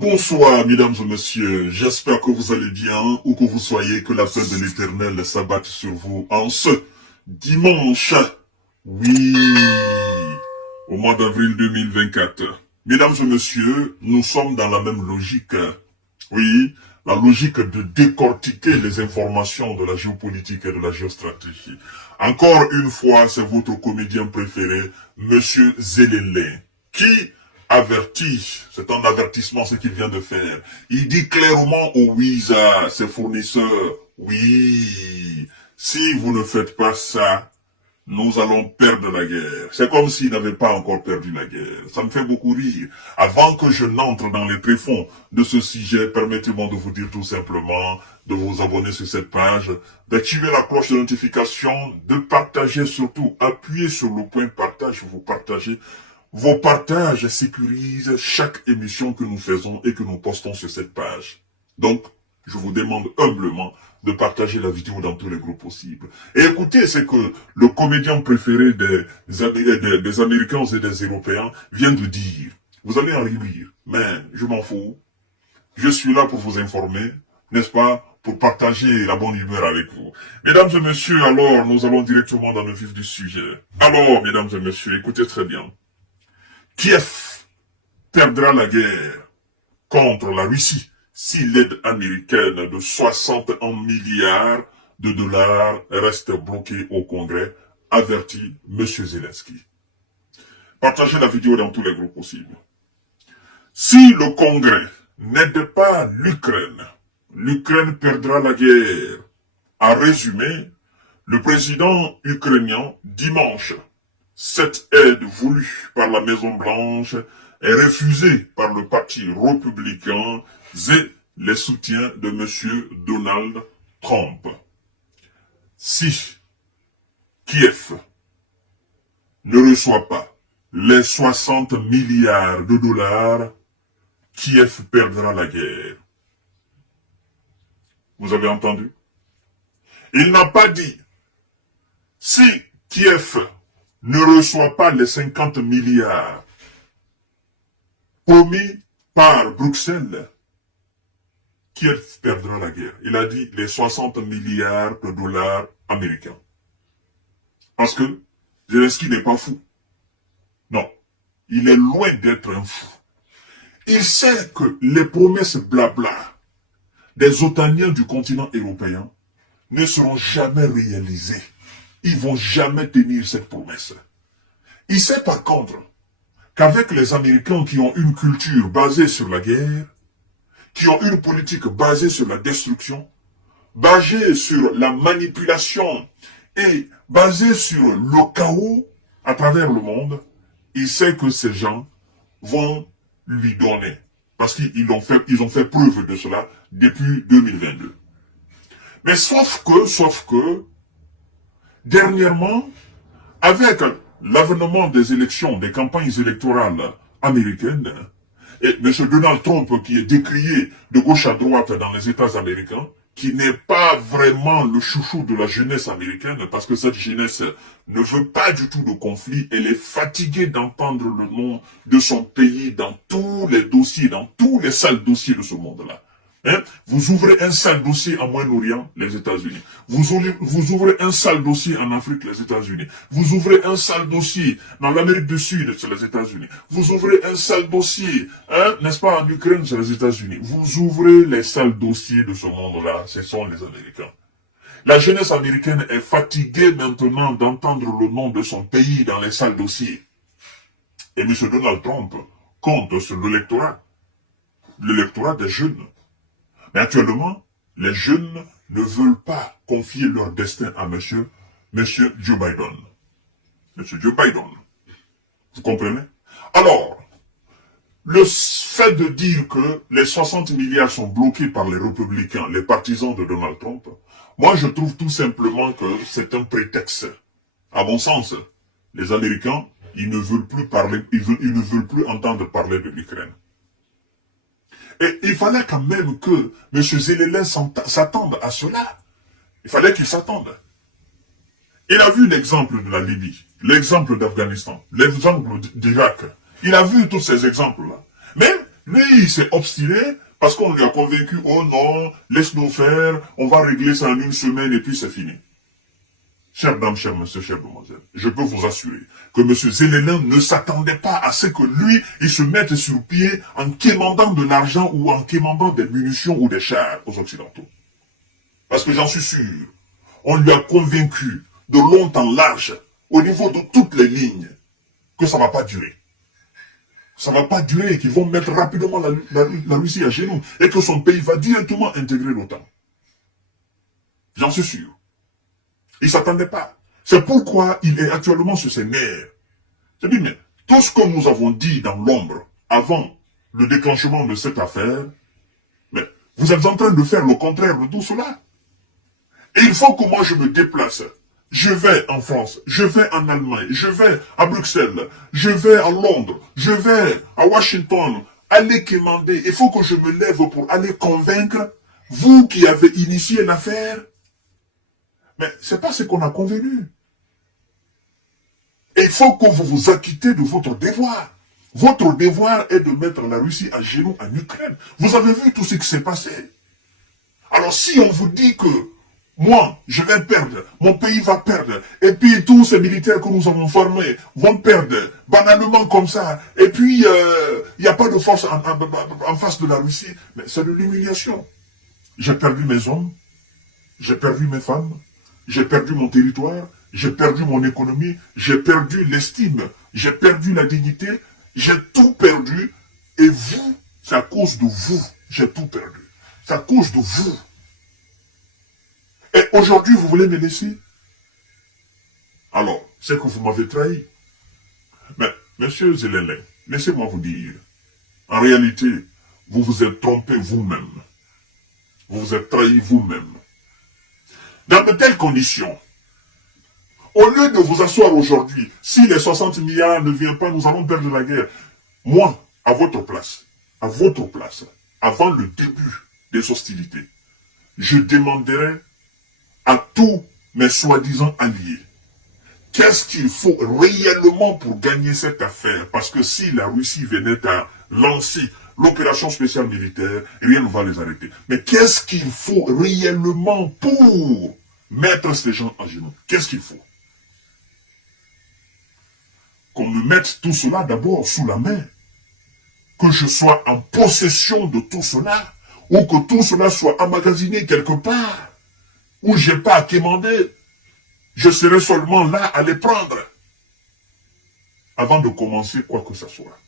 Bonsoir, mesdames et messieurs. J'espère que vous allez bien, où que vous soyez, que la paix de l'Éternel s'abatte sur vous en ce dimanche. Oui, au mois d'avril 2024. Mesdames et messieurs, nous sommes dans la même logique. Oui, la logique de décortiquer les informations de la géopolitique et de la géostratégie. Encore une fois, c'est votre comédien préféré, Monsieur Zelele, qui avertit, c'est un avertissement ce qu'il vient de faire. Il dit clairement aux Wiza, ses fournisseurs, oui, si vous ne faites pas ça, nous allons perdre la guerre. C'est comme s'ils n'avaient pas encore perdu la guerre. Ça me fait beaucoup rire. Avant que je n'entre dans les tréfonds de ce sujet, permettez-moi de vous dire tout simplement de vous abonner sur cette page, d'activer la cloche de notification, de partager surtout, appuyez sur le point partage, vous partagez. Vos partages sécurisent chaque émission que nous faisons et que nous postons sur cette page. Donc, je vous demande humblement de partager la vidéo dans tous les groupes possibles. Et écoutez ce que le comédien préféré des Américains et des Européens vient de dire. Vous allez en rire, mais je m'en fous. Je suis là pour vous informer, n'est-ce pas, pour partager la bonne humeur avec vous. Mesdames et messieurs, alors, nous allons directement dans le vif du sujet. Alors, mesdames et messieurs, écoutez très bien. Kiev perdra la guerre contre la Russie si l'aide américaine de 61 milliards de dollars reste bloquée au Congrès, avertit M. Zelensky. Partagez la vidéo dans tous les groupes possibles. Si le Congrès n'aide pas l'Ukraine, l'Ukraine perdra la guerre. En résumé, le président ukrainien, dimanche, cette aide voulue par la Maison-Blanche est refusée par le parti républicain et les soutiens de M. Donald Trump. Si Kiev ne reçoit pas les 60 milliards de dollars, Kiev perdra la guerre. Vous avez entendu? Il n'a pas dit si Kiev ne reçoit pas les 50 milliards promis par Bruxelles, Kiev perdra la guerre. Il a dit les 60 milliards de dollars américains. Parce que Zelensky n'est pas fou. Non, il est loin d'être un fou. Il sait que les promesses blabla des otaniens du continent européen ne seront jamais réalisées. Ils vont jamais tenir cette promesse. Il sait par contre qu'avec les Américains qui ont une culture basée sur la guerre, qui ont une politique basée sur la destruction, basée sur la manipulation et basée sur le chaos à travers le monde, il sait que ces gens vont lui donner. Parce qu'ils ont fait preuve de cela depuis 2022. Mais sauf que, dernièrement, avec l'avènement des élections, des campagnes électorales américaines, et M. Donald Trump qui est décrié de gauche à droite dans les États américains, qui n'est pas vraiment le chouchou de la jeunesse américaine, parce que cette jeunesse ne veut pas du tout de conflit, elle est fatiguée d'entendre le nom de son pays dans tous les dossiers, dans tous les sales dossiers de ce monde-là. Hein? Vous ouvrez un sale dossier en Moyen-Orient, les États-Unis. Vous ouvrez un sale dossier en Afrique, les États-Unis. Vous ouvrez un sale dossier dans l'Amérique du Sud, c'est les États-Unis. Vous ouvrez un sale dossier, hein, n'est-ce pas, en Ukraine, c'est les États-Unis. Vous ouvrez les sales dossiers de ce monde-là, ce sont les Américains. La jeunesse américaine est fatiguée maintenant d'entendre le nom de son pays dans les sales dossiers. Et M. Donald Trump compte sur l'électorat des jeunes. Mais actuellement, les jeunes ne veulent pas confier leur destin à monsieur Joe Biden. Monsieur Joe Biden. Vous comprenez? Alors, le fait de dire que les 60 milliards sont bloqués par les républicains, les partisans de Donald Trump, moi je trouve tout simplement que c'est un prétexte. À mon sens, les Américains, ils ne veulent plus parler, ils ne veulent plus entendre parler de l'Ukraine. Et il fallait quand même que M. Zelele s'attende à cela. Il fallait qu'il s'attende. Il a vu l'exemple de la Libye, l'exemple d'Afghanistan, l'exemple d'Irak. Il a vu tous ces exemples-là. Mais Lui, il s'est obstiné parce qu'on lui a convaincu, oh non, laisse-nous faire, on va régler ça en une semaine et puis c'est fini. Chère dame, cher monsieur, chère demoiselle, je peux vous assurer que monsieur Zelensky ne s'attendait pas à ce que lui, il se mette sur pied en quémandant de l'argent ou en quémandant des munitions ou des chars aux Occidentaux. Parce que j'en suis sûr, on lui a convaincu de long en large, au niveau de toutes les lignes, que ça ne va pas durer. Ça ne va pas durer et qu'ils vont mettre rapidement la Russie à genoux et que son pays va directement intégrer l'OTAN. J'en suis sûr. Il ne s'attendait pas. C'est pourquoi il est actuellement sur ses nerfs. Je dis, mais tout ce que nous avons dit dans l'ombre avant le déclenchement de cette affaire, mais vous êtes en train de faire le contraire de tout cela. Et il faut que moi je me déplace. Je vais en France, je vais en Allemagne, je vais à Bruxelles, je vais à Londres, je vais à Washington, aller quémander. Il faut que je me lève pour aller convaincre vous qui avez initié l'affaire. Mais c'est pas ce qu'on a convenu. Il faut que vous vous acquittez de votre devoir. Votre devoir est de mettre la Russie à genoux en Ukraine. Vous avez vu tout ce qui s'est passé. Alors si on vous dit que moi, je vais perdre, mon pays va perdre, et puis tous ces militaires que nous avons formés vont perdre, banalement comme ça, et puis il n'y a pas de force en face de la Russie, mais c'est de l'humiliation. J'ai perdu mes hommes, j'ai perdu mes femmes, j'ai perdu mon territoire, j'ai perdu mon économie, j'ai perdu l'estime, j'ai perdu la dignité, j'ai tout perdu, et vous, c'est à cause de vous, j'ai tout perdu. C'est à cause de vous. Et aujourd'hui, vous voulez me laisser? Alors, c'est que vous m'avez trahi. Mais, monsieur Zelensky, laissez-moi vous dire, en réalité, vous vous êtes trompé vous-même. Vous vous êtes trahi vous-même. Dans de telles conditions, au lieu de vous asseoir aujourd'hui, si les 60 milliards ne viennent pas, nous allons perdre la guerre. Moi, à votre place, avant le début des hostilités, je demanderai à tous mes soi-disant alliés, qu'est-ce qu'il faut réellement pour gagner cette affaire? Parce que si la Russie venait à lancer l'opération spéciale militaire, rien ne va les arrêter. Mais qu'est-ce qu'il faut réellement pour mettre ces gens à genoux? Qu'est-ce qu'il faut? Qu'on me mette tout cela d'abord sous la main. Que je sois en possession de tout cela. Ou que tout cela soit emmagasiné quelque part. Où je n'ai pas à quémander. Je serai seulement là à les prendre. Avant de commencer quoi que ce soit.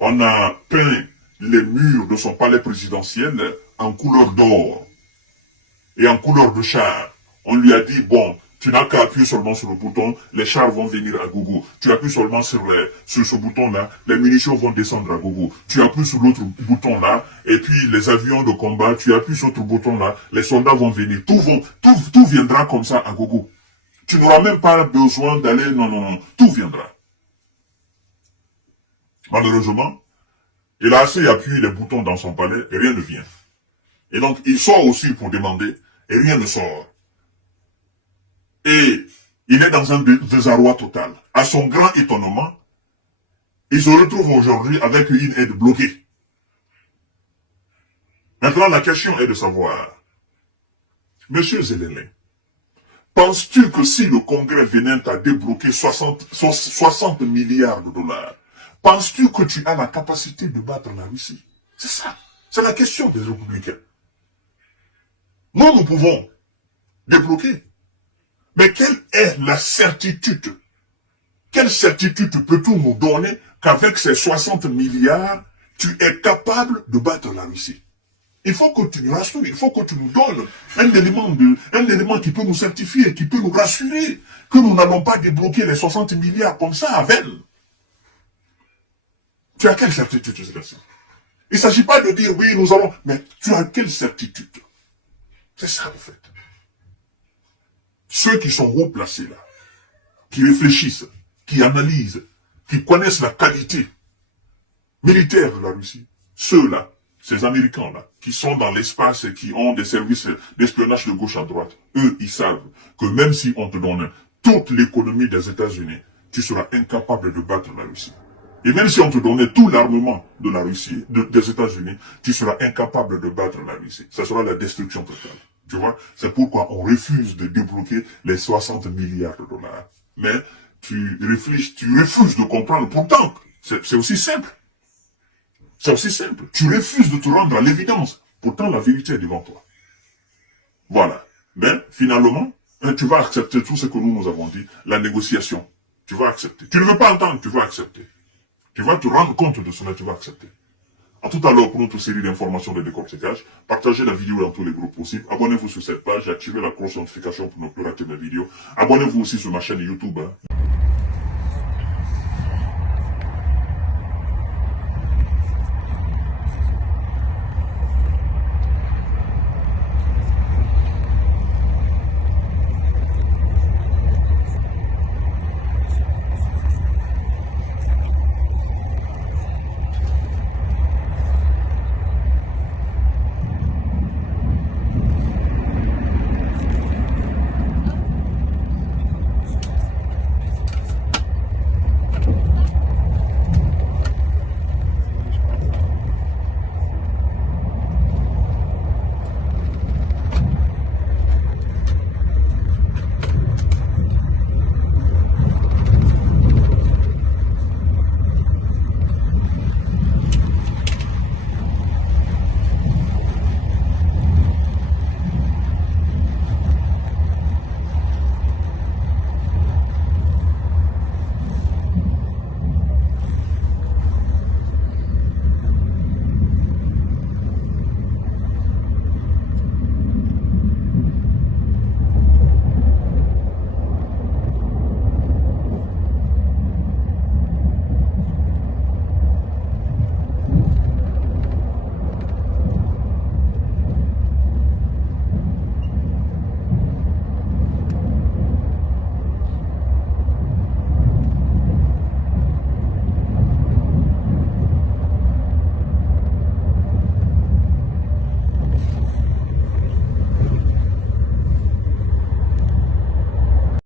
On a peint les murs de son palais présidentiel en couleur d'or. Et en couleur de char. On lui a dit, bon, tu n'as qu'à appuyer seulement sur le bouton, les chars vont venir à gogo. Tu appuies seulement sur ce bouton-là, les munitions vont descendre à gogo. Tu appuies sur l'autre bouton-là, et puis les avions de combat, tu appuies sur l'autre bouton-là, les soldats vont venir. Tout viendra comme ça à gogo. Tu n'auras même pas besoin d'aller, non, tout viendra. Malheureusement, il a assez appuyé les boutons dans son palais et rien ne vient. Et donc, il sort aussi pour demander et rien ne sort. Et il est dans un désarroi total. À son grand étonnement, il se retrouve aujourd'hui avec une aide bloquée. Maintenant, la question est de savoir, Monsieur Zelensky, penses-tu que si le Congrès venait à débloquer 60 milliards de dollars, penses-tu que tu as la capacité de battre la Russie? C'est ça. C'est la question des républicains. Nous pouvons débloquer. Mais quelle est la certitude? Quelle certitude peux-tu nous donner qu'avec ces 60 milliards, tu es capable de battre la Russie? Il faut que tu nous rassures, il faut que tu nous donnes un élément qui peut nous certifier, qui peut nous rassurer que nous n'allons pas débloquer les 60 milliards comme ça avec elle. Tu as quelle certitude, Sébastien? Il ne s'agit pas de dire oui, nous allons... Mais tu as quelle certitude? C'est ça, en fait. Ceux qui sont haut placés là, qui réfléchissent, qui analysent, qui connaissent la qualité militaire de la Russie, ceux-là, ces Américains-là, qui sont dans l'espace et qui ont des services d'espionnage de gauche à droite, eux, ils savent que même si on te donne toute l'économie des États-Unis, tu seras incapable de battre la Russie. Et même si on te donnait tout l'armement de la Russie, des États-Unis, tu seras incapable de battre la Russie. Ça sera la destruction totale. Tu vois, c'est pourquoi on refuse de débloquer les 60 milliards de dollars. Mais tu refuses de comprendre. Pourtant, c'est aussi simple. C'est aussi simple. Tu refuses de te rendre à l'évidence. Pourtant, la vérité est devant toi. Voilà. Mais finalement, tu vas accepter tout ce que nous avons dit, la négociation. Tu vas accepter. Tu ne veux pas entendre, tu vas accepter. Tu vas te rendre compte de cela, tu vas accepter. À tout à l'heure pour notre série d'informations de décortiquage. Partagez la vidéo dans tous les groupes possibles. Abonnez-vous sur cette page et activez la cloche de notification pour ne plus rater mes vidéos. Abonnez-vous aussi sur ma chaîne YouTube.